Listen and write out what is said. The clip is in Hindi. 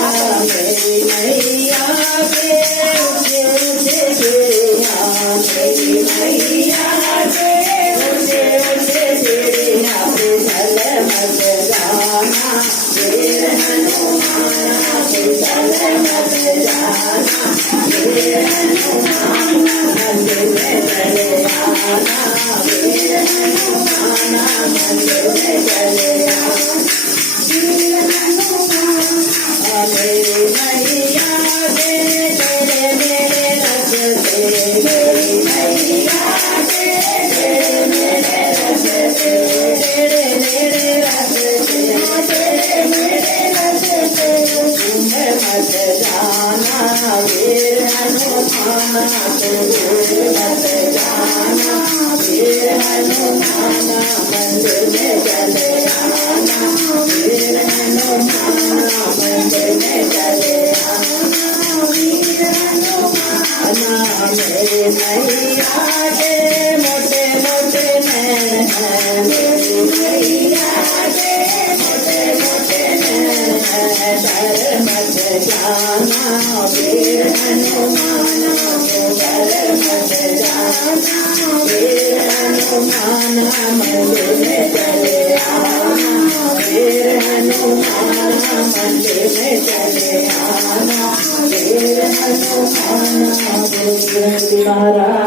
मेरी मैया के ऊंचे ऊंचे सीढ़ियाँ, मेरी मैया के ऊंचे ऊंचे सीढ़ियाँ, फिसल मत जाना वीर हनुमाना, फिसल मत जाना वीर हनुमाना, मंदिर में चले आना वीर हनुमाना, मंदिर में चले आना वीर हनुमाना। मेरी मैया के तेरे मेरे रस्ते, मेरी मैया के तेरे मेरे रस्ते, तेरे मेरे रस्ते, तेरे मेरे रस्ते, तुम मत जाना वीर हनुमाना, तुम मत जाना वीर हनुमाना, मंदिर में चले आना वीर हनुमाना, मंदिर में चले आना वीर हनुमाना। मेरे मैया के मोटे मोटे नैन हैं, मेरी मैया के मोटे मोटे नैन हैं, डर मत जाना वीर हनुमाना, डर मत जाना वीर हनुमाना, मंदिर में चले आना वीर हनुमाना, मंदिर में चले आना वीर हनुमाना। महाराज